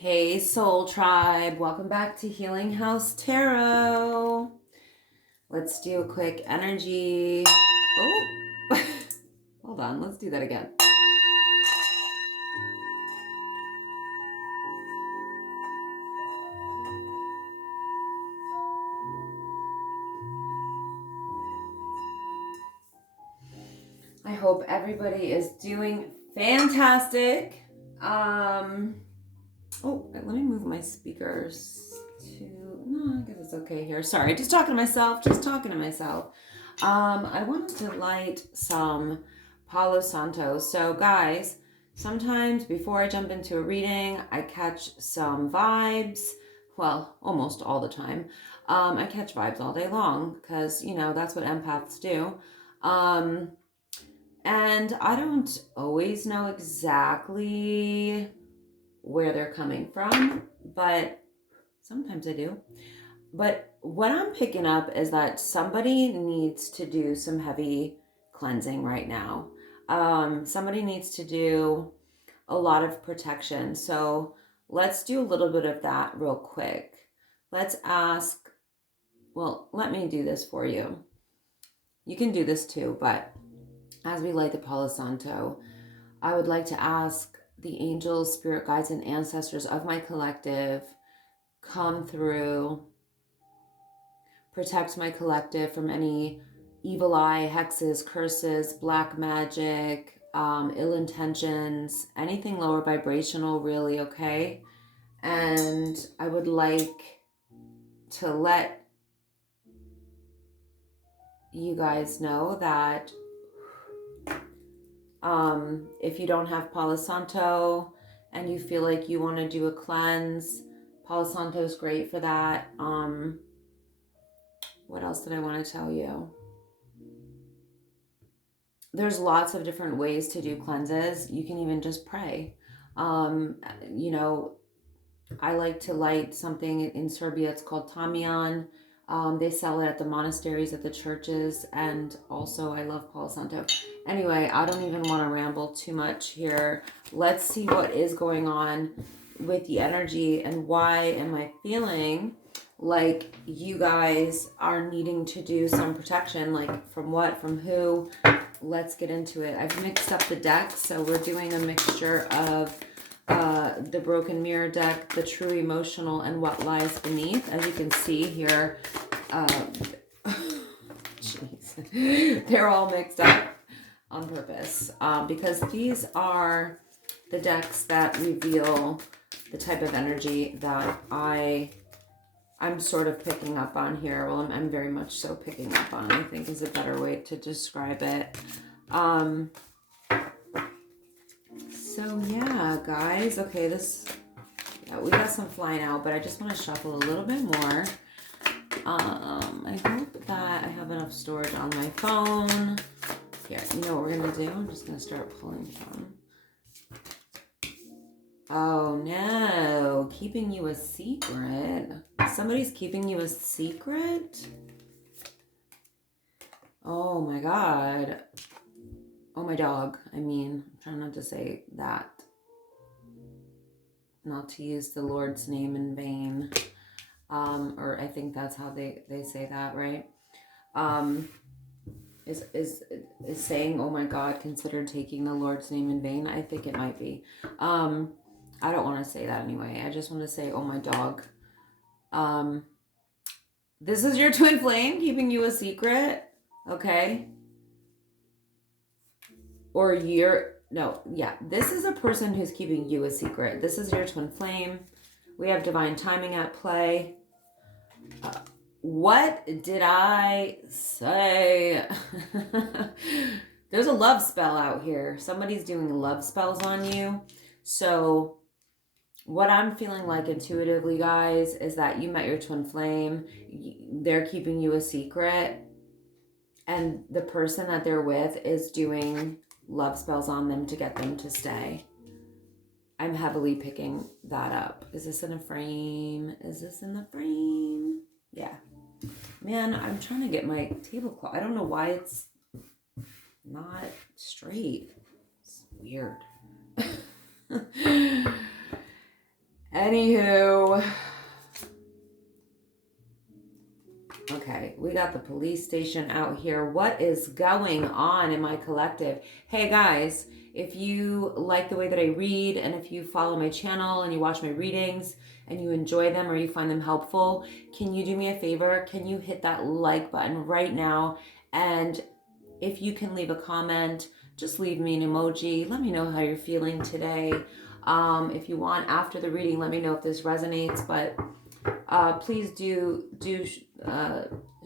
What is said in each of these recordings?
Hey Soul Tribe, welcome back to Healing House Tarot. Let's do a quick energy. Oh, hold on, let's do that again. I hope everybody is doing fantastic. Oh, let me move my speakers to, no, I guess it's okay here. Sorry, just talking to myself. I wanted to light some Palo Santo. So guys, sometimes before I jump into a reading, I catch some vibes. Well, almost all the time. I catch vibes all day long because, you know, that's what empaths do. And I don't always know exactly where they're coming from, but sometimes I do. But what I'm picking up is that somebody needs to do some heavy cleansing right now. Somebody needs to do a lot of protection. So let's do a little bit of that real quick. Let's ask, well, let me do this for you. You can do this too, but as we light the Palo Santo, I would like to ask the angels, spirit guides, and ancestors of my collective come through, protect my collective from any evil eye, hexes, curses, black magic, ill intentions, anything lower vibrational, really, okay? And I would like to let you guys know that if you don't have Palo Santo and you feel like you want to do a cleanse, Palo Santo is great for that. What else did I want to tell you? There's lots of different ways to do cleanses. You can even just pray. You know, I like to light something in Serbia. It's called Tamiyan. They sell it at the monasteries, at the churches, and also I love Palo Santo. Anyway, I don't even want to ramble too much here. Let's see what is going on with the energy and why am I feeling like you guys are needing to do some protection, like from what, from who? Let's get into it. I've mixed up the decks, so we're doing a mixture of the Broken Mirror deck, the True Emotional, and What Lies Beneath. As you can see here, jeez, they're all mixed up on purpose because these are the decks that reveal the type of energy that I'm sort of picking up on here. Well, I'm very much so picking up on, I think is a better way to describe it. So yeah, guys, okay, we got some flying out, but I just want to shuffle a little bit more. I hope that I have enough storage on my phone. Here, you know what we're gonna do? I'm just gonna start pulling from. Oh no, keeping you a secret. Somebody's keeping you a secret? Oh my God. Oh my dog. I mean, I'm trying not to say that. Not to use the Lord's name in vain. Or I think that's how they say that, right? Is saying, oh my God, consider taking the Lord's name in vain? I think it might be. I don't want to say that anyway. I just want to say, oh my dog. This is your twin flame keeping you a secret, okay? Or this is a person who's keeping you a secret. This is your twin flame. We have divine timing at play. What did I say? There's a love spell out here. Somebody's doing love spells on you. So what I'm feeling like intuitively, guys, is that you met your twin flame. They're keeping you a secret. And the person that they're with is doing love spells on them to get them to stay. I'm heavily picking that up. Is this in a frame? Is this in the frame? Yeah. Man, I'm trying to get my tablecloth. I don't know why it's not straight. It's weird. Anywho, okay, we got the police station out here. What is going on in my collective? Hey guys, if you like the way that I read, and if you follow my channel and you watch my readings and you enjoy them or you find them helpful, can you do me a favor? Can you hit that like button right now? And if you can leave a comment, just leave me an emoji. Let me know how you're feeling today. If you want, after the reading, let me know if this resonates. But please do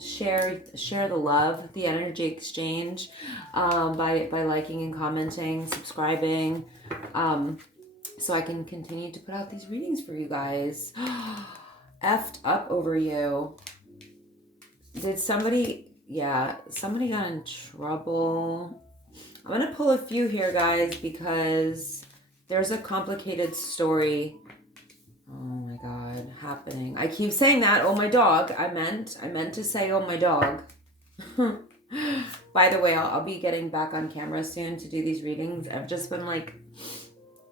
share the love, the energy exchange, by liking and commenting, subscribing, so I can continue to put out these readings for you guys. Effed up over you. Did somebody, yeah, somebody got in trouble. I'm gonna pull a few here, guys, because there's a complicated story. Oh my God, happening. I keep saying that. Oh my dog. I meant to say oh my dog. By the way, I'll be getting back on camera soon to do these readings. I've just been like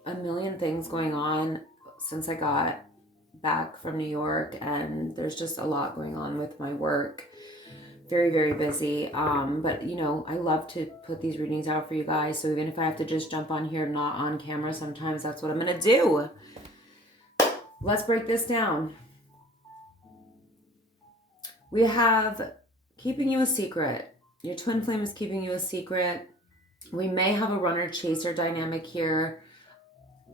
a million things going on since I got back from New York, and there's just a lot going on with my work. Very, very busy. But you know, I love to put these readings out for you guys. So even if I have to just jump on here, not on camera, sometimes that's what I'm gonna do. Let's break this down. We have keeping you a secret. Your twin flame is keeping you a secret. We may have a runner-chaser dynamic here.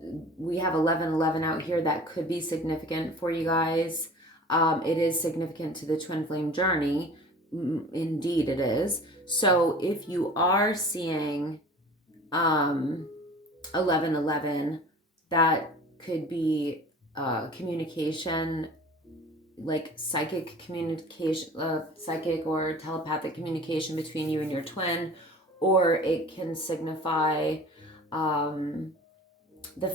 We have 11-11 out here that could be significant for you guys. It is significant to the twin flame journey. Indeed it is. So if you are seeing 11-11, that could be communication, like psychic communication, psychic or telepathic communication between you and your twin, or it can signify the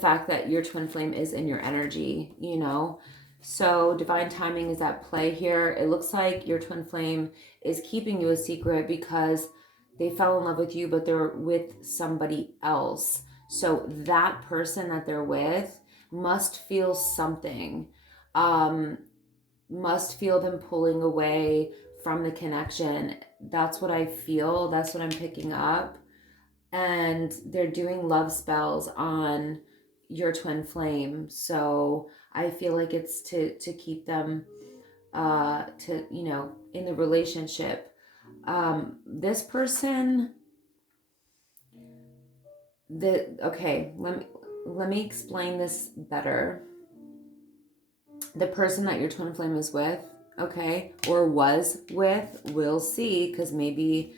fact that your twin flame is in your energy, you know. So divine timing is at play here. It looks like your twin flame is keeping you a secret because they fell in love with you, but they're with somebody else. So that person that they're with must feel something, must feel them pulling away from the connection. That's what I feel. That's what I'm picking up. And they're doing love spells on your twin flame. So I feel like it's to keep them, to, you know, in the relationship. This person, okay, let me explain this better. The person that your twin flame is with, okay, or was with, we'll see, because maybe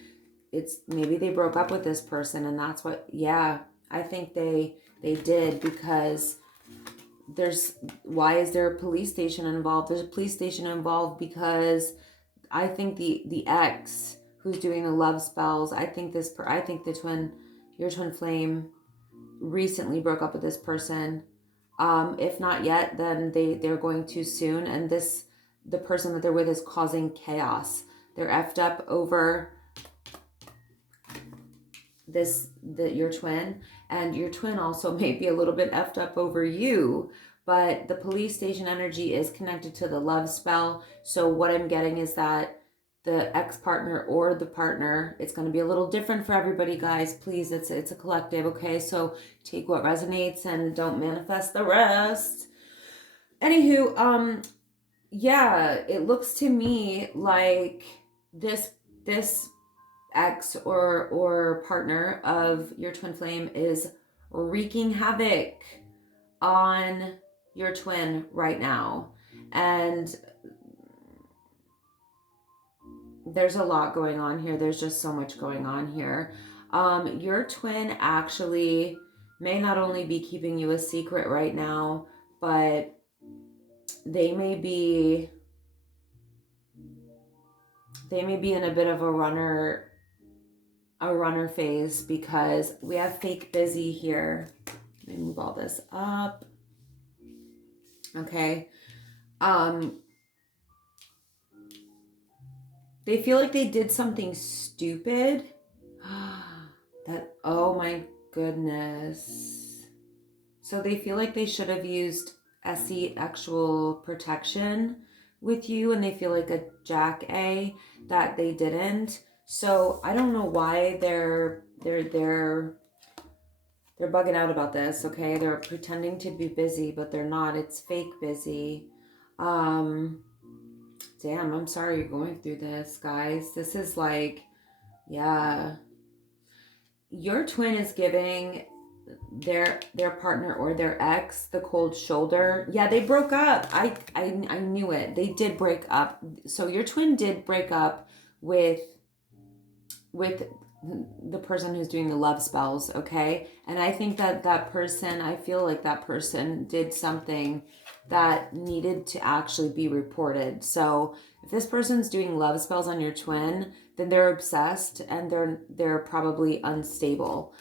they broke up with this person, and that's what, yeah, I think they did, because why is there a police station involved? There's a police station involved because I think the ex who's doing the love spells, I think your twin flame recently broke up with this person. If not yet, then they're going to soon, and the person that they're with is causing chaos. They're effed up over your twin, and your twin also may be a little bit effed up over you, but the police station energy is connected to the love spell. So what I'm getting is that the ex-partner or the partner, it's going to be a little different for everybody, guys. Please, it's a collective, okay? So take what resonates and don't manifest the rest. Anywho, yeah, it looks to me like this ex or partner of your twin flame is wreaking havoc on your twin right now. And there's a lot going on here. There's just so much going on here. Your twin actually may not only be keeping you a secret right now, but they may be in a bit of a runner phase, because we have fake busy here. Let me move all this up. Okay. They feel like they did something stupid. Oh my goodness. So they feel like they should have used SE actual protection with you, and they feel like a jack A that they didn't. So I don't know why they're bugging out about this, okay? They're pretending to be busy, but they're not. It's fake busy. Damn, I'm sorry you're going through this, guys. This is like, yeah. Your twin is giving their partner or their ex the cold shoulder. Yeah, they broke up. I knew it. They did break up. So your twin did break up with the person who's doing the love spells, okay? And I think that person, I feel like that person did something that needed to actually be reported. So if this person's doing love spells on your twin, then they're obsessed and they're probably unstable.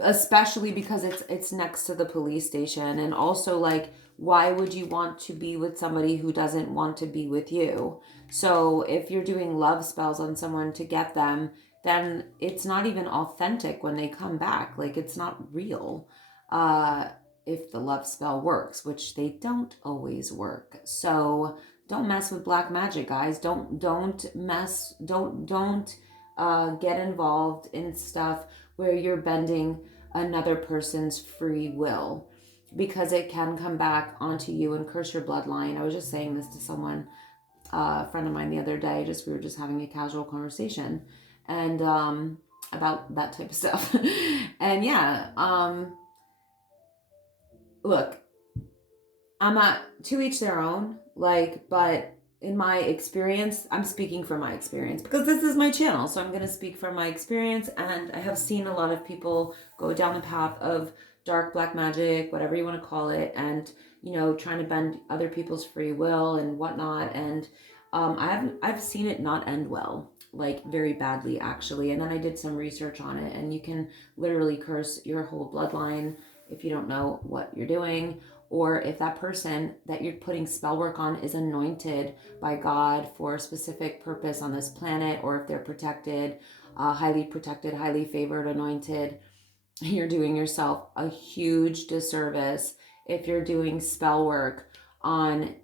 Especially because it's next to the police station. And also, like, why would you want to be with somebody who doesn't want to be with you? So if you're doing love spells on someone to get them, then it's not even authentic when they come back. Like, it's not real. If the love spell works, which they don't always work. So don't mess with black magic, guys. Don't get involved in stuff where you're bending another person's free will, because it can come back onto you and curse your bloodline. I was just saying this to someone, a friend of mine the other day. We were just having a casual conversation and about that type of stuff. And yeah, look, I'm not, to each their own, like, but in my experience, I'm speaking from my experience because this is my channel. So I'm going to speak from my experience. And I have seen a lot of people go down the path of dark black magic, whatever you want to call it. And, you know, trying to bend other people's free will and whatnot. And I've seen it not end well, like very badly actually. And then I did some research on it, and you can literally curse your whole bloodline if you don't know what you're doing, or if that person that you're putting spell work on is anointed by God for a specific purpose on this planet, or if they're protected, highly favored, anointed. You're doing yourself a huge disservice if you're doing spell work on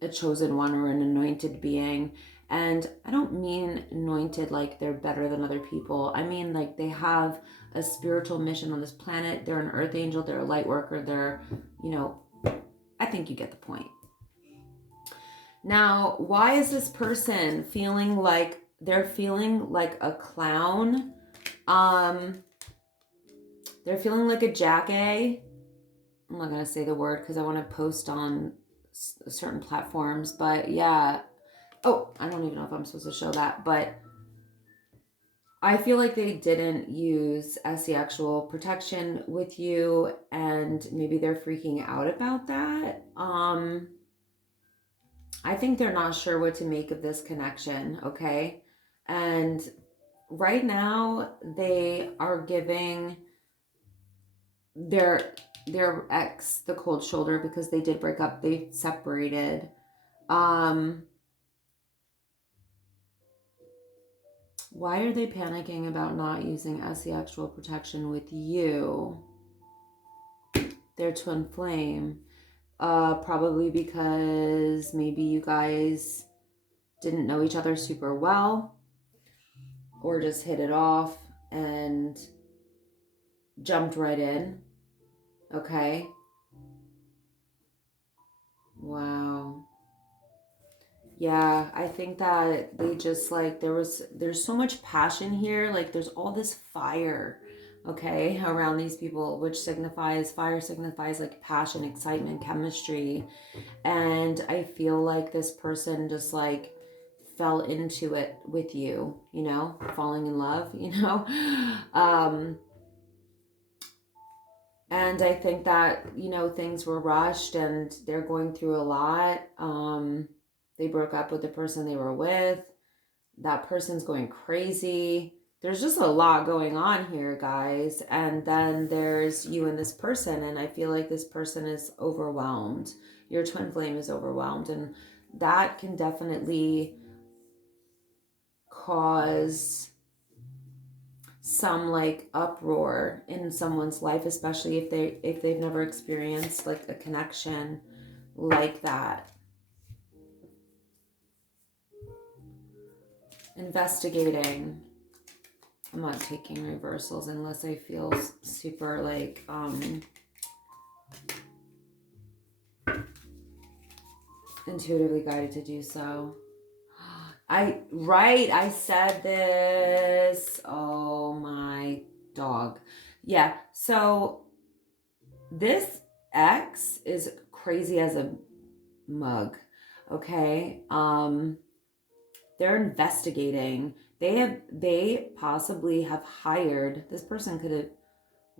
a chosen one or an anointed being. And I don't mean anointed like they're better than other people. I mean like they have a spiritual mission on this planet. They're an earth angel. They're a light worker. They're, you know, I think you get the point. Now, why is this person feeling like they're feeling like a clown? They're feeling like a jackass. I'm not going to say the word because I want to post on certain platforms, but yeah. Oh, I don't even know if I'm supposed to show that, but I feel like they didn't use SE actual protection with you, and maybe they're freaking out about that. I think they're not sure what to make of this connection, okay? And right now they are giving their ex the cold shoulder because they did break up. They separated. Why are they panicking about not using SE actual protection with you? Their twin flame. Probably because maybe you guys didn't know each other super well, or just hit it off and jumped right in. Okay. Wow. Yeah, I think that they just like, there's so much passion here. Like there's all this fire, okay, around these people, which fire signifies like passion, excitement, chemistry. And I feel like this person just like fell into it with you, you know, falling in love, you know. And I think that, you know, things were rushed and they're going through a lot. They broke up with the person they were with. That person's going crazy. There's just a lot going on here, guys. And then there's you and this person. And I feel like this person is overwhelmed. Your twin flame is overwhelmed. And that can definitely cause some like uproar in someone's life, especially if they've never experienced like a connection like that. Investigating. I'm not taking reversals unless I feel super like intuitively guided to do so. I said this. Oh my dog. Yeah, so this X is crazy as a mug. Okay. They're investigating. They possibly have hired, this person could have,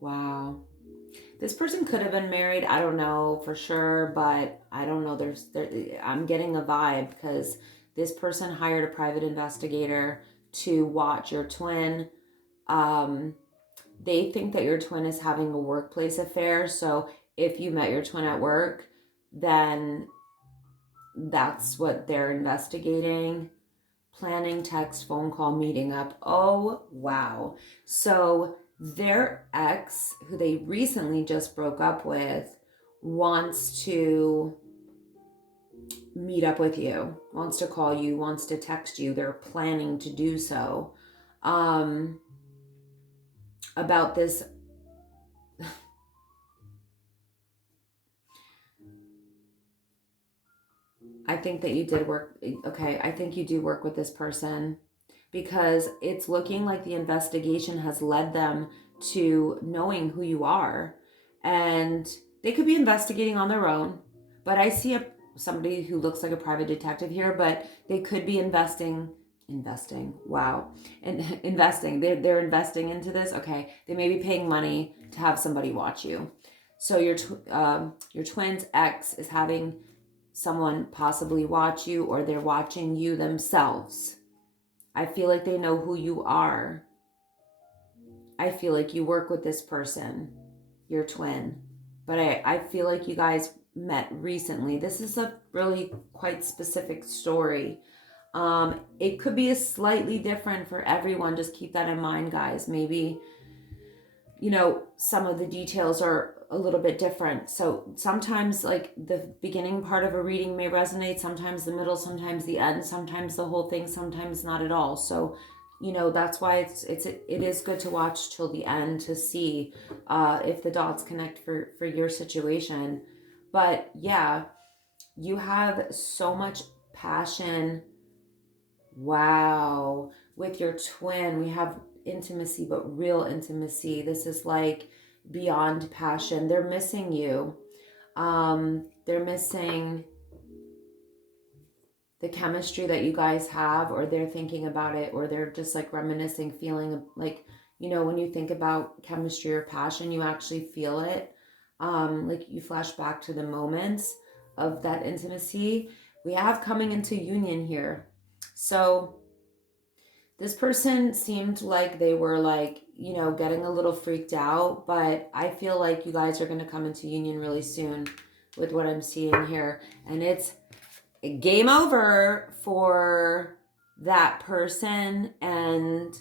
wow. This person could have been married. I don't know for sure, but I don't know. I'm getting a vibe because this person hired a private investigator to watch your twin. They think that your twin is having a workplace affair. So if you met your twin at work, then that's what they're investigating. Planning, text, phone call, meeting up. Oh, wow. So their ex, who they recently just broke up with, wants to meet up with you, wants to call you, wants to text you. They're planning to do so. About this. I think that you did work. Okay, I think you do work with this person because it's looking like the investigation has led them to knowing who you are. And they could be investigating on their own, but I see somebody who looks like a private detective here, but they could be investing. Wow. And investing. They're investing into this. Okay. They may be paying money to have somebody watch you. So your twin's ex is having someone possibly watch you, or they're watching you themselves. I feel like they know who you are. I feel like you work with this person, your twin, but I feel like you guys met recently. This is a really quite specific story. It could be a slightly different for everyone. Just keep that in mind, guys. Maybe, some of the details are a little bit different. So sometimes like the beginning part of a reading may resonate, sometimes the middle, sometimes the end, sometimes the whole thing, sometimes not at all. So, that's why it is good to watch till the end to see if the dots connect for your situation. But yeah, you have so much passion. Wow. With your twin, we have intimacy, but real intimacy. This is like beyond passion. They're missing you. They're missing the chemistry that you guys have, or they're thinking about it, or they're just like reminiscing, feeling like, when you think about chemistry or passion, you actually feel it. Like you flash back to the moments of that intimacy. We have coming into union here. So this person seemed like they were like, getting a little freaked out, but I feel like you guys are going to come into union really soon with what I'm seeing here. And it's game over for that person and,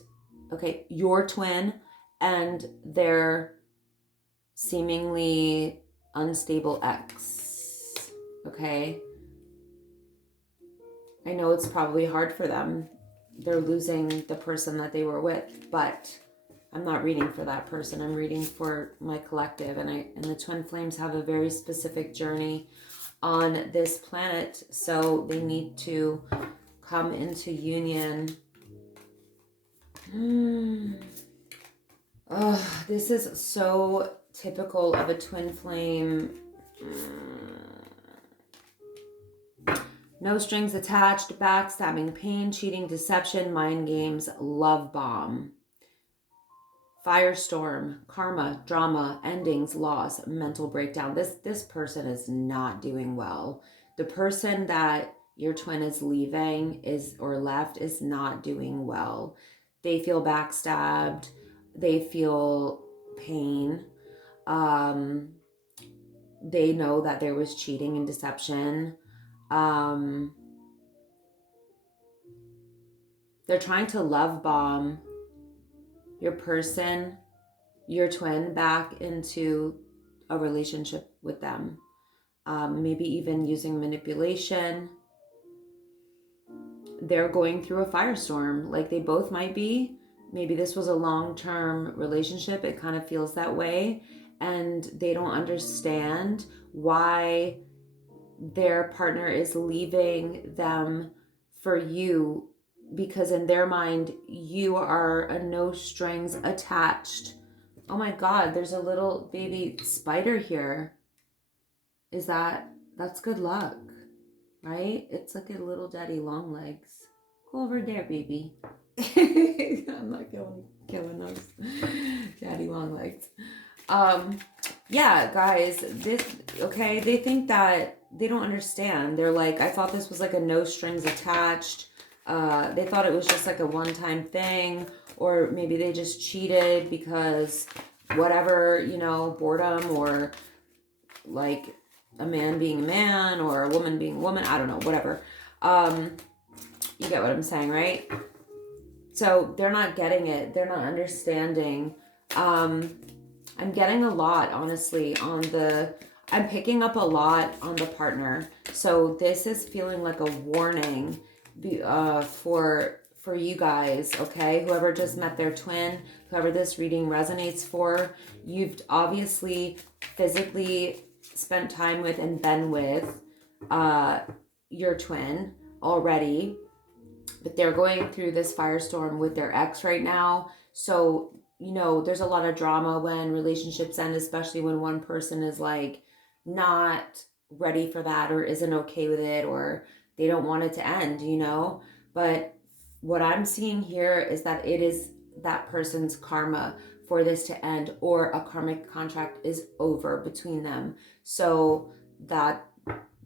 okay, your twin and their seemingly unstable ex. Okay. I know it's probably hard for them. They're losing the person that they were with, but I'm not reading for that person. I'm reading for my collective, and the twin flames have a very specific journey on this planet, so they need to come into union. Oh, this is so typical of a twin flame. No strings attached, backstabbing, pain, cheating, deception, mind games, love bomb. Firestorm, karma, drama, endings, loss, mental breakdown. This person is not doing well. The person that your twin is leaving or left is not doing well. They feel backstabbed. They feel pain. They know that there was cheating and deception. They're trying to love bomb your person, your twin, back into a relationship with them. Maybe even using manipulation. They're going through a firestorm, like they both might be. Maybe this was a long-term relationship. It kind of feels that way. And they don't understand why their partner is leaving them for you, because in their mind, you are a no strings attached. Oh my God, there's a little baby spider here. That's good luck, right? It's like a little daddy long legs. Go over there, baby. I'm not killing those daddy long legs. Yeah, guys, they think that they don't understand. They're like, I thought this was like a no strings attached. They thought it was just like a one-time thing, or maybe they just cheated because whatever, boredom, or like a man being a man or a woman being a woman. I don't know, whatever. You get what I'm saying, right? So they're not getting it. They're not understanding. I'm getting a lot, honestly, I'm picking up a lot on the partner. So this is feeling like a warning for you guys, okay? Whoever just met their twin, whoever this reading resonates for, you've obviously physically spent time with and been with your twin already, but they're going through this firestorm with their ex right now. So there's a lot of drama when relationships end, especially when one person is like not ready for that, or isn't okay with it, or they don't want it to end, But what I'm seeing here is that it is that person's karma for this to end, or a karmic contract is over between them. So that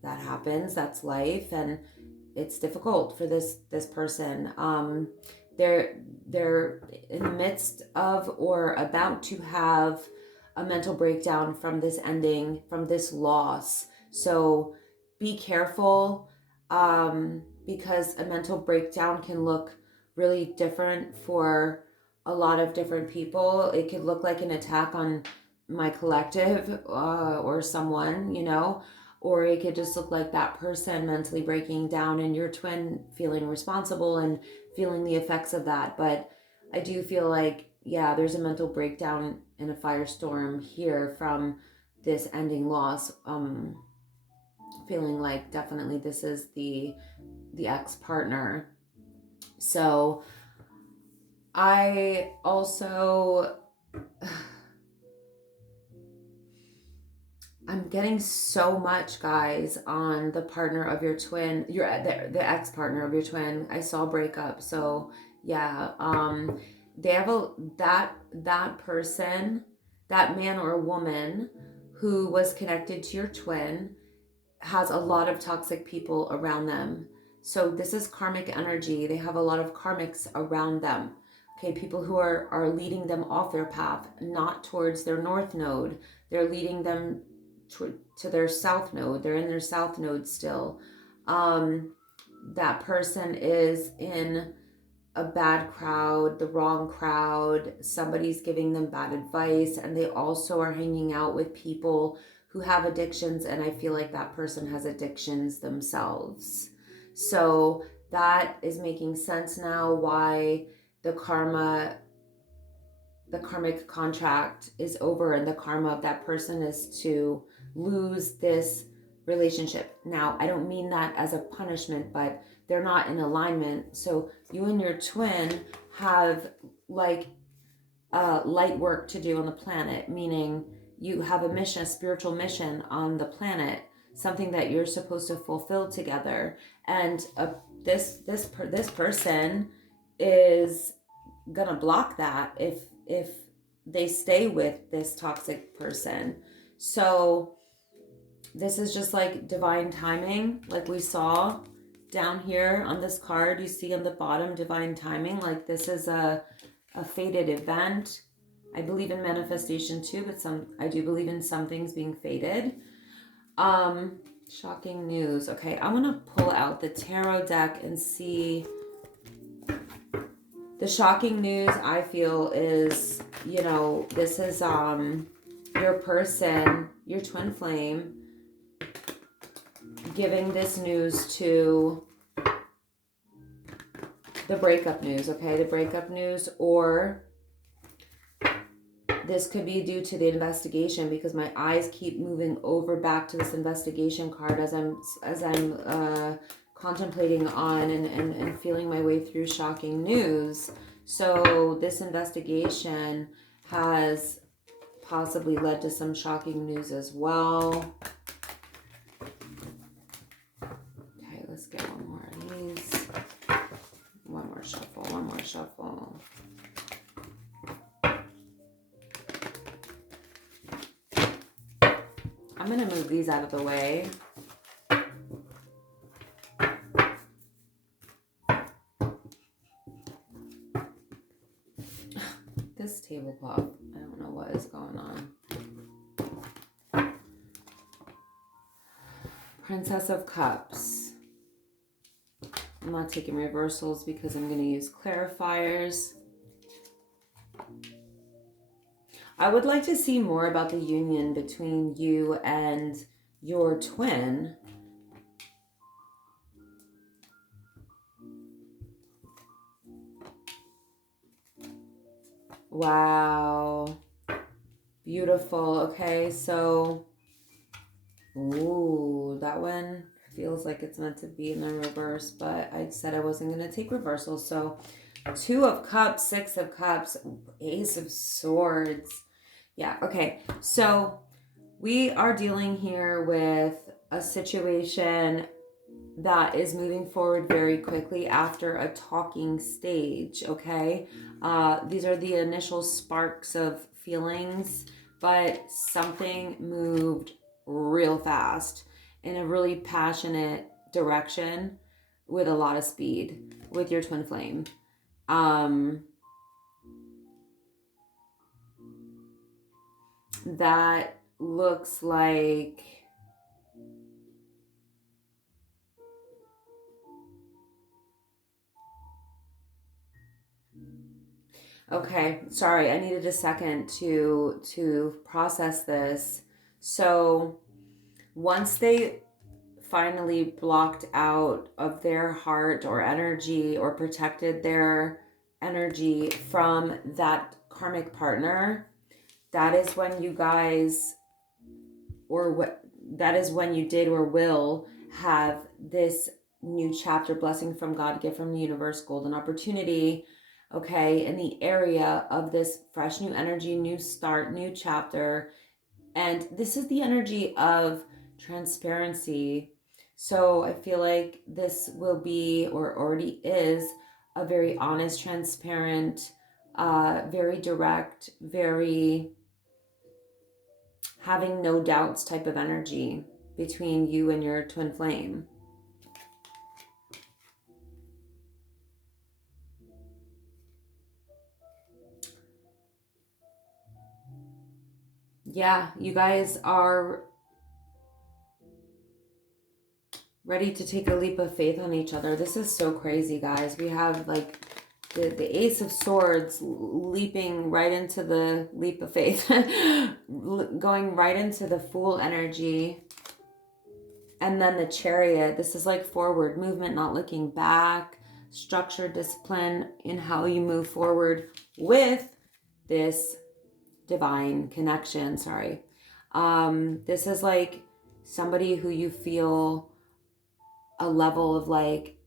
happens. That's life, and it's difficult for this person. They're in the midst of or about to have a mental breakdown from this ending, from this loss. So be careful, because a mental breakdown can look really different for a lot of different people. It could look like an attack on my collective, or someone, or it could just look like that person mentally breaking down and your twin feeling responsible and feeling the effects of that. But I do feel like, yeah, there's a mental breakdown and a firestorm here from this ending loss. Feeling like definitely this is the ex-partner. So I also, I'm getting so much, guys, on the partner of your twin, the ex-partner of your twin. I saw breakup. So yeah, they have that person, that man or woman who was connected to your twin, has a lot of toxic people around them. So this is karmic energy. They have a lot of karmics around them. Okay, people who are leading them off their path, not towards their north node. They're leading them to their south node. They're in their south node still. That person is in a bad crowd, the wrong crowd. Somebody's giving them bad advice, and they also are hanging out with people who have addictions, and I feel like that person has addictions themselves. So that is making sense now why the karmic contract is over, and the karma of that person is to lose this relationship. Now, I don't mean that as a punishment, but they're not in alignment. So you and your twin have like light work to do on the planet, meaning you have a mission, a spiritual mission on the planet, something that you're supposed to fulfill together. And this person is gonna block that if they stay with this toxic person. So this is just like divine timing, like we saw down here on this card. You see on the bottom, divine timing. Like this is a fated event. I believe in manifestation too, but I do believe in some things being fated. Shocking news. Okay, I'm gonna pull out the tarot deck and see The shocking news I feel is, you know, this is your person, your twin flame, giving this news to the breakup news, okay? The breakup news, or this could be due to the investigation, because my eyes keep moving over back to this investigation card as I'm contemplating on and feeling my way through shocking news. So this investigation has possibly led to some shocking news as well. Okay, let's get one more of these. One more shuffle, one more shuffle. I'm going to move these out of the way. This tablecloth, I don't know what is going on. Princess of Cups. I'm not taking reversals because I'm going to use clarifiers. I would like to see more about the union between you and your twin. Wow. Beautiful. Okay, so, ooh, that one feels like it's meant to be in the reverse, but I said I wasn't going to take reversals. So 2 of Cups, 6 of Cups, Ace of Swords. Yeah, okay. So we are dealing here with a situation that is moving forward very quickly after a talking stage, okay? These are the initial sparks of feelings, but something moved real fast in a really passionate direction with a lot of speed with your twin flame. That looks like okay, sorry, I needed a second to process this. So once they finally blocked out of their heart or energy or protected their energy from that karmic partner, that is when you guys, or what, that is when you did or will have this new chapter, blessing from God, gift from the universe, golden opportunity, okay, in the area of this fresh new energy, new start, new chapter. And this is the energy of transparency. So I feel like this will be, or already is, a very honest, transparent, very direct, very having no doubts type of energy between you and your twin flame. Yeah, you guys are ready to take a leap of faith on each other. This is so crazy, guys. We have like the Ace of Swords leaping right into the leap of faith, going right into the Fool energy. And then the Chariot. This is like forward movement, not looking back, structure, discipline in how you move forward with this divine connection. Sorry. This is like somebody who you feel a level of like,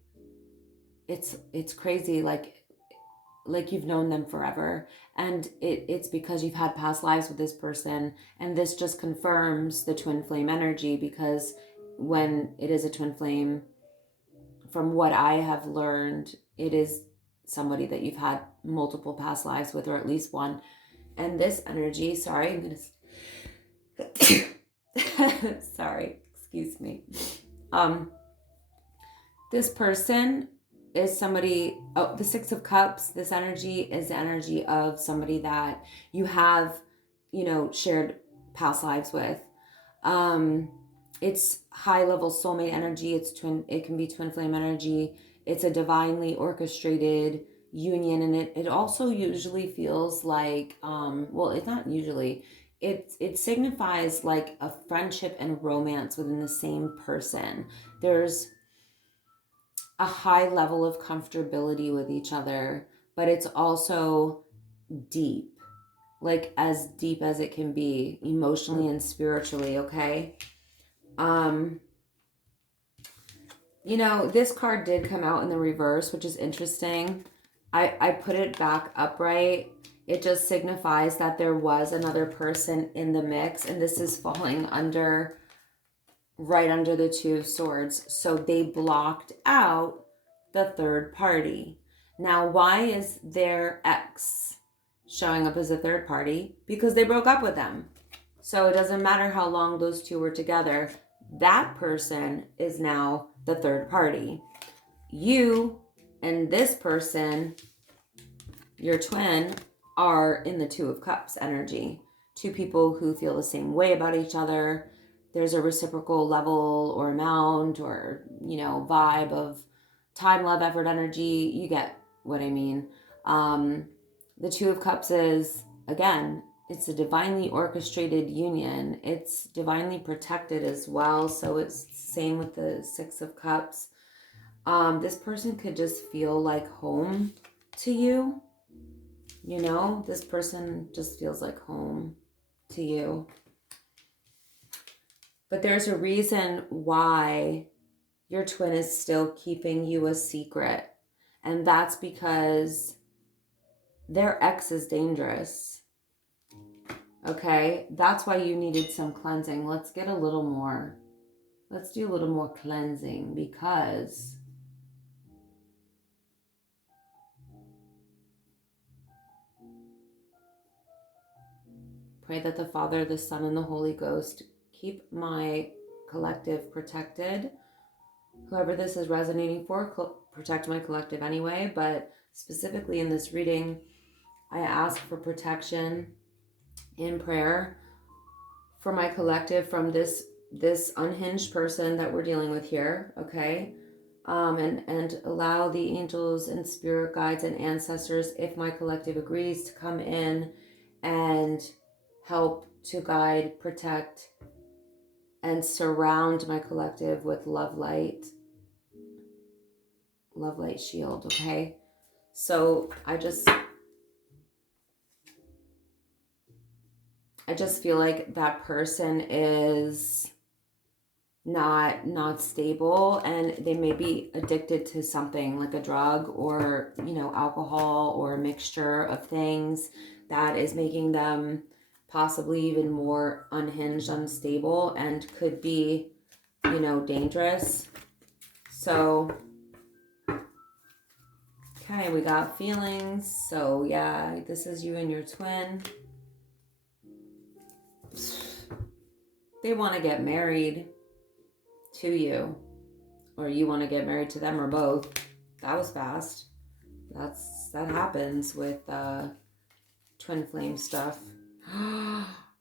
it's crazy, like you've known them forever, and it's because you've had past lives with this person, and this just confirms the twin flame energy, because when it is a twin flame, from what I have learned, it is somebody that you've had multiple past lives with, or at least one. And this energy, sorry, I'm gonna sorry, excuse me. This person is somebody, oh, the 6 of Cups, this energy is the energy of somebody that you have, you know, shared past lives with. It's high level soulmate energy. It can be twin flame energy. It's a divinely orchestrated union, and it also usually feels like, well, it's not usually, it signifies like a friendship and romance within the same person. There's a high level of comfortability with each other, but it's also deep, like as deep as it can be emotionally and spiritually, okay? You know, this card did come out in the reverse, which is interesting. I put it back upright. It just signifies that there was another person in the mix, and this is falling under, right under the Two of Swords. So they blocked out the third party. Now, why is their ex showing up as a third party? Because they broke up with them. So it doesn't matter how long those two were together. That person is now the third party. You and this person, your twin, are in the Two of Cups energy. Two people who feel the same way about each other. There's a reciprocal level or amount or, you know, vibe of time, love, effort, energy. You get what I mean. The Two of Cups is, again, it's a divinely orchestrated union. It's divinely protected as well. So it's the same with the Six of Cups. This person could just feel like home to you. You know, this person just feels like home to you. But there's a reason why your twin is still keeping you a secret. And that's because their ex is dangerous. Okay, that's why you needed some cleansing. Let's get a little more. Let's do a little more cleansing, because pray that the Father, the Son, and the Holy Ghost keep my collective protected. Whoever this is resonating for, protect my collective anyway, but specifically in this reading, I ask for protection in prayer for my collective from this unhinged person that we're dealing with here, okay? And allow the angels and spirit guides and ancestors, if my collective agrees, to come in and help to guide, protect, and surround my collective with love light shield, okay? So I just feel like that person is not stable, and they may be addicted to something like a drug or, you know, alcohol or a mixture of things that is making them possibly even more unhinged, unstable, and could be, you know, dangerous. So, okay, we got feelings. So yeah, this is you and your twin. They want to get married to you, or you want to get married to them, or both. That was fast. That happens with twin flame stuff.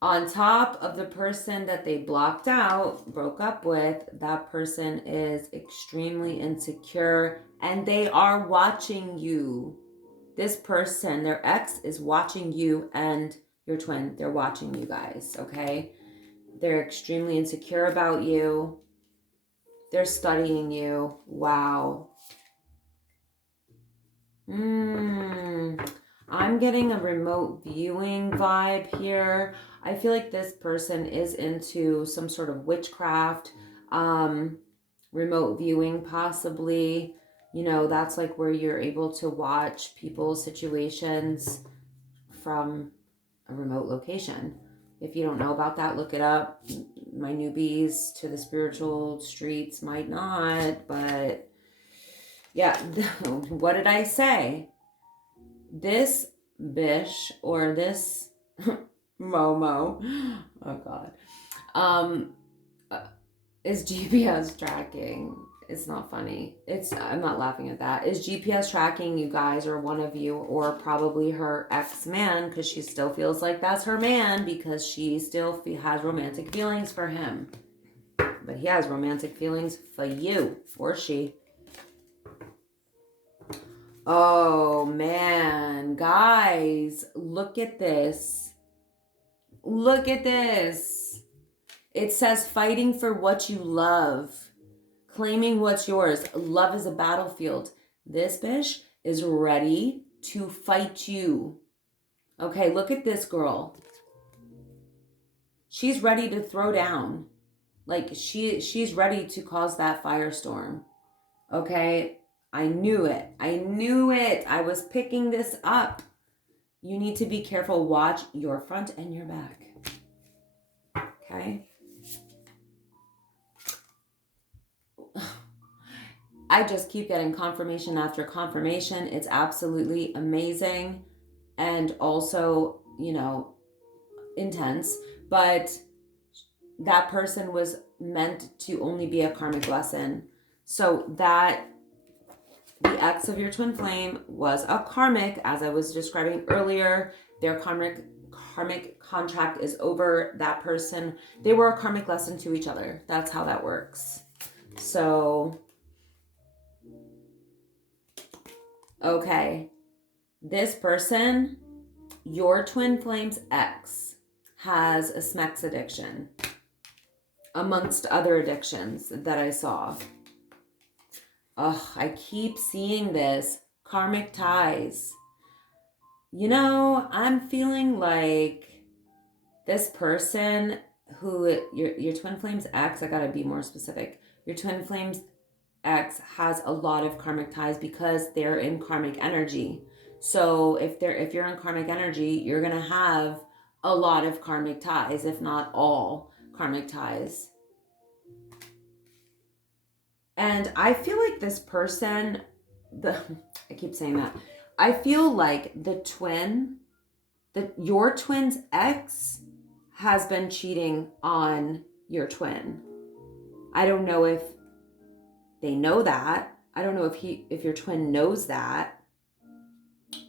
On top of the person that they blocked out, broke up with, that person is extremely insecure, and they are watching you. This person, their ex, is watching you and your twin. They're watching you guys, okay? They're extremely insecure about you. They're studying you. Wow. I'm getting a remote viewing vibe here. I feel like this person is into some sort of witchcraft, remote viewing possibly. You know, that's like where you're able to watch people's situations from a remote location. If you don't know about that, look it up. My newbies to the spiritual streets might not, but yeah, what did I say? This bish, or this Momo, oh God, is GPS tracking. It's not funny. I'm not laughing at that. Is GPS tracking you guys, or one of you, or probably her ex-man, because she still feels like that's her man, because she still has romantic feelings for him. But he has romantic feelings for you, or she. Oh man, guys, look at this. Look at this. It says fighting for what you love, claiming what's yours. Love is a battlefield. This bitch is ready to fight you. Okay, look at this girl. She's ready to throw down. Like she's ready to cause that firestorm. Okay, I knew it. I knew it. I was picking this up. You need to be careful. Watch your front and your back. Okay. I just keep getting confirmation after confirmation. It's absolutely amazing and also, you know, intense. But that person was meant to only be a karmic lesson. So that the ex of your twin flame was a karmic, as I was describing earlier. Their karmic contract is over. That person, they were a karmic lesson to each other. That's how that works. So, okay. This person, your twin flame's ex, has a Smex addiction, amongst other addictions that I saw. Ugh, I keep seeing this. Karmic ties. You know, I'm feeling like this person who, your twin flame's ex, I gotta be more specific. Your twin flame's ex has a lot of karmic ties because they're in karmic energy. So if you're in karmic energy, you're gonna have a lot of karmic ties, if not all karmic ties. And I feel like this person, I keep saying that. I feel like your twin's ex has been cheating on your twin. I don't know if they know that. I don't know if your twin knows that.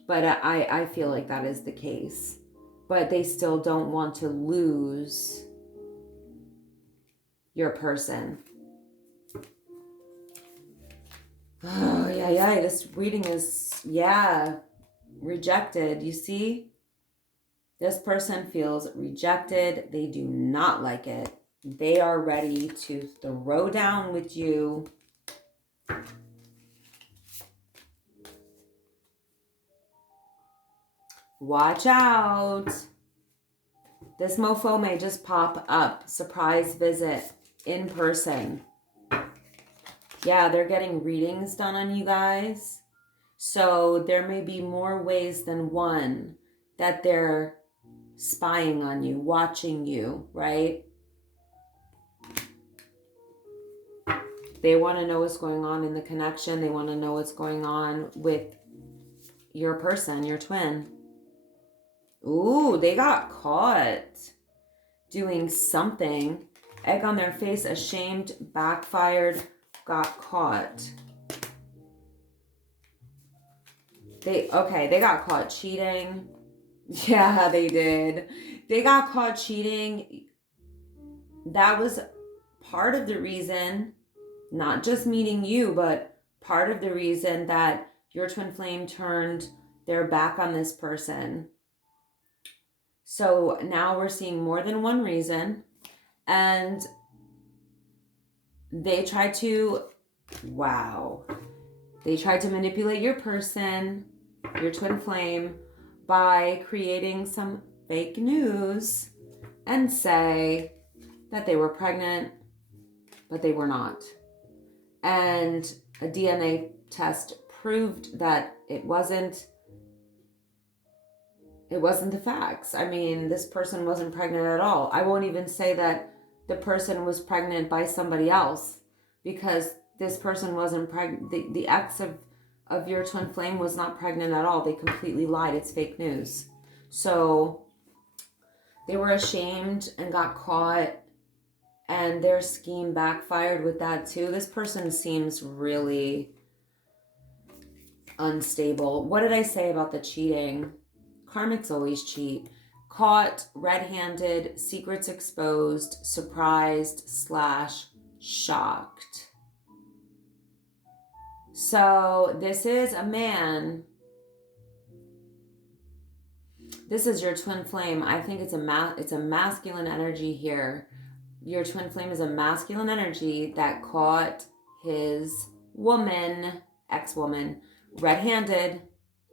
But I feel like that is the case. But they still don't want to lose your person. Oh, yeah. This reading is, rejected. You see? This person feels rejected. They do not like it. They are ready to throw down with you. Watch out. This mofo may just pop up. Surprise visit in person. Yeah, they're getting readings done on you guys. So there may be more ways than one that they're spying on you, watching you, right? They want to know what's going on in the connection. They want to know what's going on with your person, your twin. Ooh, they got caught doing something. Egg on their face, ashamed, backfired, got caught. They got caught cheating. Yeah, they did. They got caught cheating. That was part of the reason, not just meeting you, but part of the reason that your twin flame turned their back on this person. So now we're seeing more than one reason. And they tried to manipulate your person, your twin flame, by creating some fake news and say that they were pregnant, but they were not. And a DNA test proved that it wasn't the facts. I mean, this person wasn't pregnant at all. I won't even say that the person was pregnant by somebody else, because this person wasn't pregnant. The ex of your twin flame was not pregnant at all. They completely lied. It's fake news. So they were ashamed and got caught, and their scheme backfired with that too. This person seems really unstable. What did I say about the cheating? Karmics always cheat. Caught, red-handed, secrets exposed, surprised / shocked. So this is a man. This is your twin flame. I think it's a masculine energy here. Your twin flame is a masculine energy that caught his woman, ex-woman, red-handed,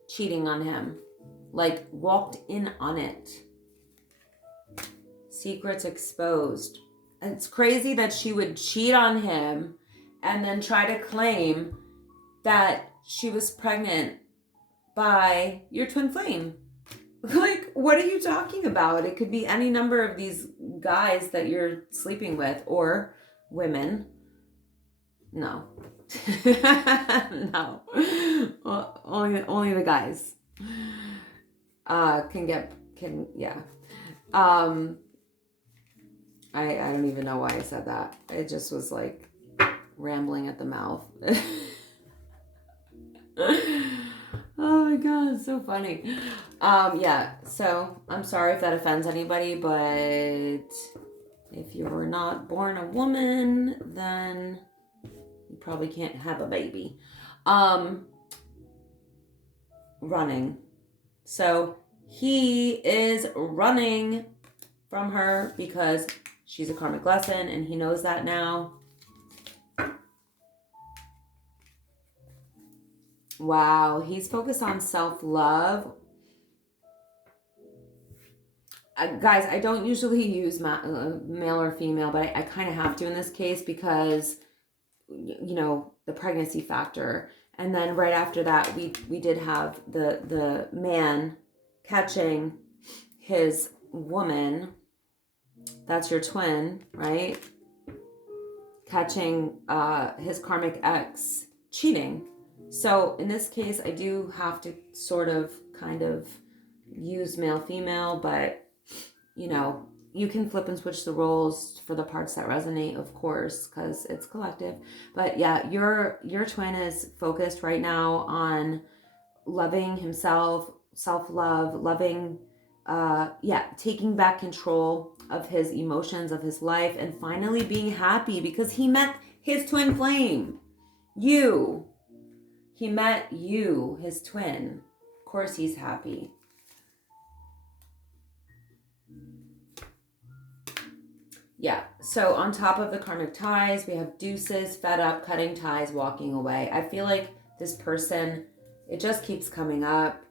cheating on him. Like, walked in on it. Secrets exposed. It's crazy that she would cheat on him and then try to claim that she was pregnant by your twin flame. Like, what are you talking about? It could be any number of these guys that you're sleeping with, or women. No. No. Well, only the guys yeah. I don't even know why I said that. It just was like rambling at the mouth. Oh my god, it's so funny. Yeah, so I'm sorry if that offends anybody, but if you were not born a woman, then you probably can't have a baby. Running. So he is running from her because she's a karmic lesson, and he knows that now. Wow, he's focused on self-love. Guys, I don't usually use male or female, but I kind of have to in this case because, you know, the pregnancy factor. And then right after that, we did have the man catching his woman. That's your twin, right? Catching his karmic ex cheating. So in this case, I do have to sort of kind of use male female, but you know, you can flip and switch the roles for the parts that resonate, of course, because it's collective. But yeah, your twin is focused right now on loving himself, self-love, loving, taking back control of his emotions, of his life, and finally being happy because he met his twin flame. You. He met you, his twin. Of course he's happy. Yeah, so on top of the karmic ties, we have deuces, fed up, cutting ties, walking away. I feel like this person, it just keeps coming up.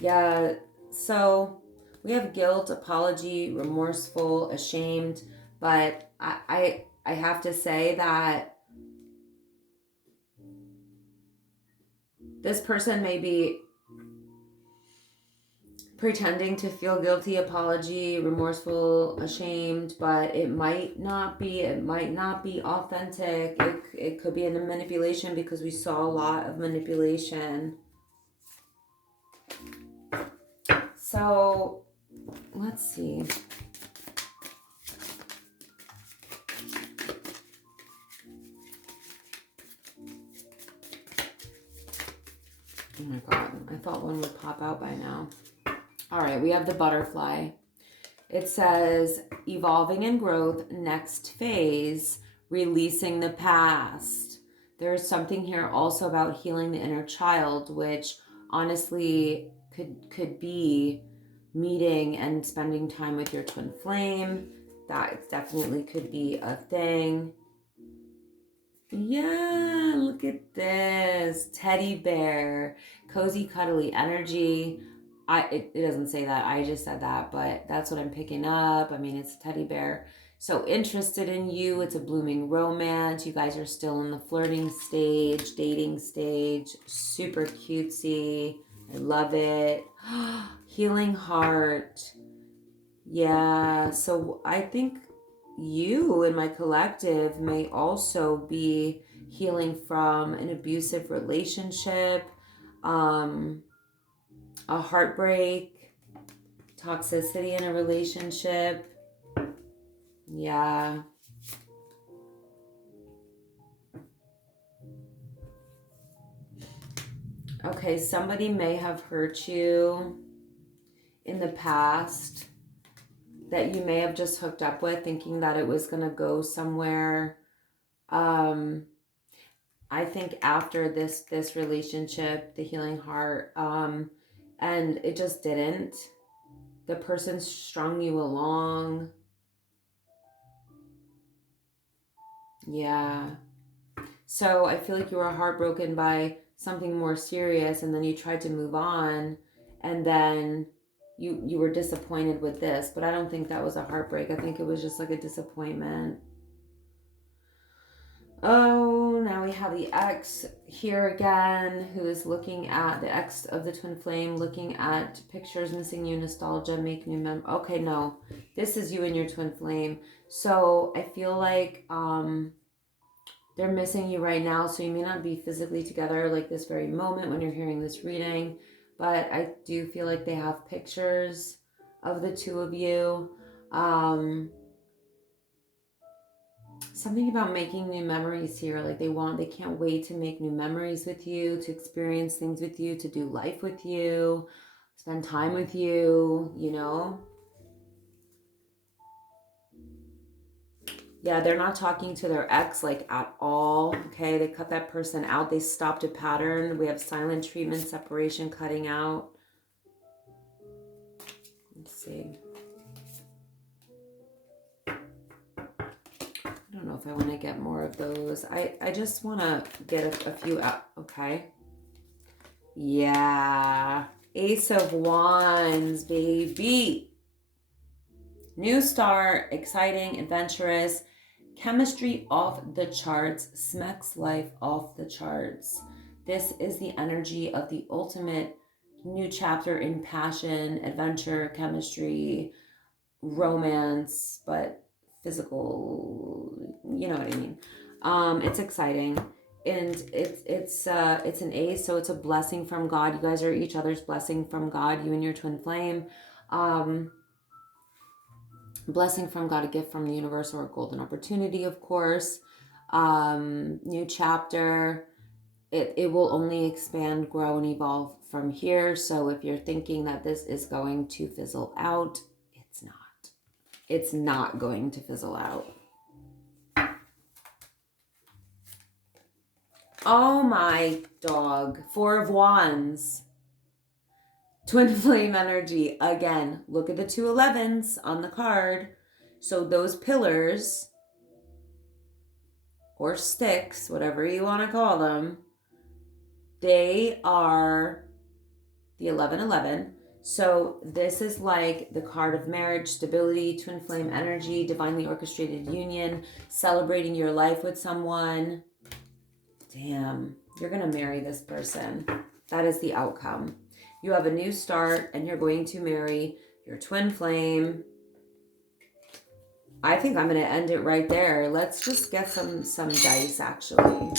Yeah, so we have guilt, apology, remorseful, ashamed, but I have to say that this person may be pretending to feel guilty, apology, remorseful, ashamed, but it might not be authentic. It could be in the manipulation because we saw a lot of manipulation. So let's see. Oh my god, I thought one would pop out by now. All right, we have the butterfly. It says, evolving and growth, next phase, releasing the past. There's something here also about healing the inner child, which honestly could be meeting and spending time with your twin flame. That definitely could be a thing. Yeah, look at this. Teddy bear, cozy, cuddly energy. It doesn't say that. I just said that, but that's what I'm picking up. I mean, it's a teddy bear. So interested in you. It's a blooming romance. You guys are still in the flirting stage, dating stage. Super cutesy. I love it. Healing heart. Yeah, so I think you in my collective may also be healing from an abusive relationship, a heartbreak, toxicity in a relationship. Yeah. Okay, somebody may have hurt you in the past that you may have just hooked up with, thinking that it was going to go somewhere. I think after this relationship, the healing heart, and it just didn't. The person strung you along. Yeah. So I feel like you were heartbroken by something more serious, and then you tried to move on, and then you were disappointed with this. But I don't think that was a heartbreak. I think it was just like a disappointment. Oh, now we have the ex here again, who is looking at the ex of the twin flame, looking at pictures, missing you, nostalgia, make new memories. Okay, no, this is you and your twin flame. So I feel like they're missing you right now. So you may not be physically together like this very moment when you're hearing this reading, but I do feel like they have pictures of the two of you. Something about making new memories here. Like they can't wait to make new memories with you, to experience things with you, to do life with you, spend time with you, you know? Yeah, they're not talking to their ex like at all. Okay, they cut that person out. They stopped a pattern. We have silent treatment, separation, cutting out. Let's see. I don't know if I want to get more of those. I just want to get a few out. Okay. Yeah. Ace of Wands, baby. New start, exciting, adventurous, chemistry off the charts, Smecks life off the charts. This is the energy of the ultimate new chapter in passion, adventure, chemistry, romance, but physical, you know what I mean. It's exciting, and it's an ace, so it's a blessing from God. You guys are each other's blessing from God, you and your twin flame. Blessing from God, a gift from the universe, or a golden opportunity, of course. New chapter. It will only expand, grow, and evolve from here. So if you're thinking that this is going to fizzle out, it's not. It's not going to fizzle out. Oh my dog. Four of Wands. Twin flame energy. Again, look at the 2 11s on the card. So those pillars, or sticks, whatever you want to call them, they are the 1111. So this is like the card of marriage, stability, twin flame energy, divinely orchestrated union, celebrating your life with someone. Damn, you're going to marry this person. That is the outcome. You have a new start and you're going to marry your twin flame. I think I'm going to end it right there. Let's just get some dice, actually.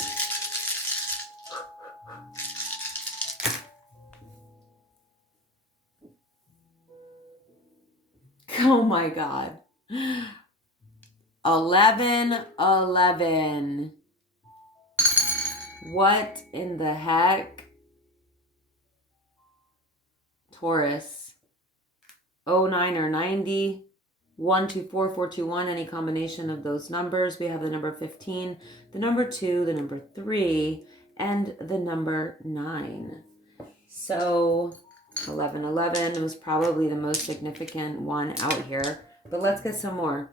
Oh my God. 11. What in the heck? Taurus. 09 or 90. 124 421, any combination of those numbers. We have the number 15, the number 2, the number 3, and the number 9. So 11 was probably the most significant one out here. But let's get some more.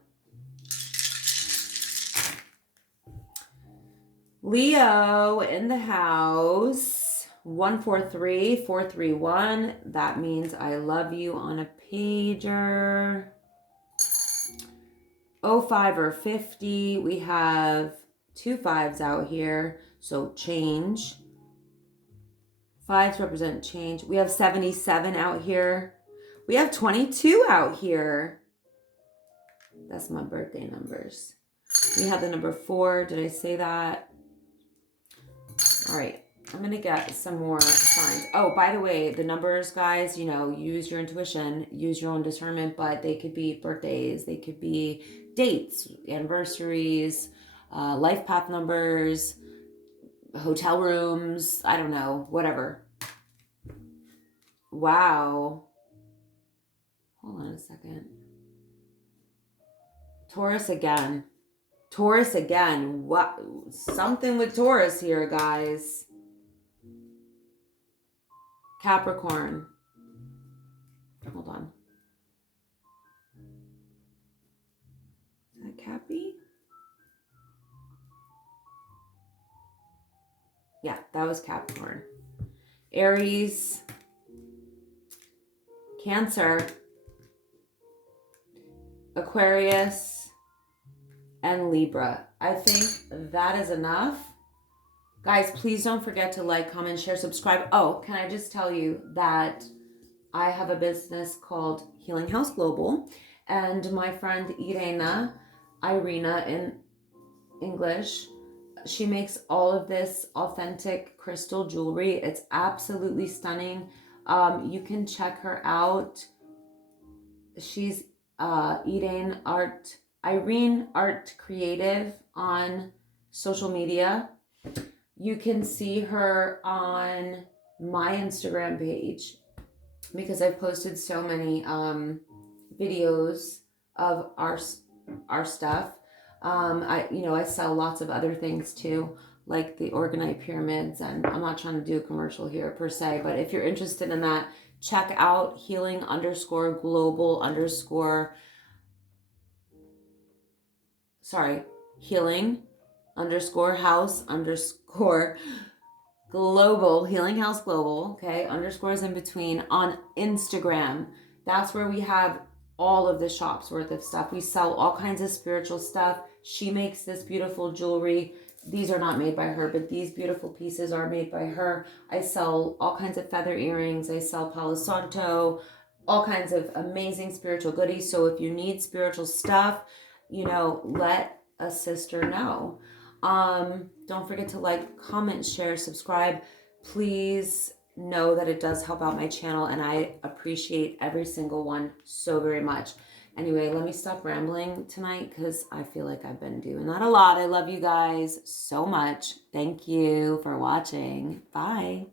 Leo in the house. 143 431. That means I love you on a pager. 05 or 50. We have 2 5s out here. So change. 5s represent change. We have 77 out here. We have 22 out here. That's my birthday numbers. We have the number 4. Did I say that? All right. I'm going to get some more signs. Oh, by the way, the numbers, guys, you know, use your intuition, use your own discernment, but they could be birthdays. They could be dates, anniversaries, life path numbers, hotel rooms, I don't know, whatever. Wow. Hold on a second. Taurus again. Taurus again. What? Something with Taurus here, guys. Capricorn. Hold on. Is that Cappy? Yeah, that was Capricorn. Aries. Cancer. Aquarius. And Libra. I think that is enough. Guys, please don't forget to like, comment, share, subscribe. Oh, can I just tell you that I have a business called Healing House Global, and my friend Irina in English, she makes all of this authentic crystal jewelry. It's absolutely stunning. You can check her out. She's Irene Art Creative on social media. You can see her on my Instagram page because I've posted so many videos of our stuff. I sell lots of other things too, like the organite pyramids, and I'm not trying to do a commercial here per se, but if you're interested in that, check out healing house global, healing house global, okay, underscores in between, on Instagram. That's where we have all of the shop's worth of stuff. We sell all kinds of spiritual stuff. She makes this beautiful jewelry. These are not made by her, but these beautiful pieces are made by her. I sell all kinds of feather earrings. I sell Palo Santo, all kinds of amazing spiritual goodies. So if you need spiritual stuff, let a sister know. Don't forget to like, comment, share, subscribe. Please know that it does help out my channel, and I appreciate every single one so very much. Anyway, let me stop rambling tonight because I feel like I've been doing that a lot. I love you guys so much. Thank you for watching. Bye.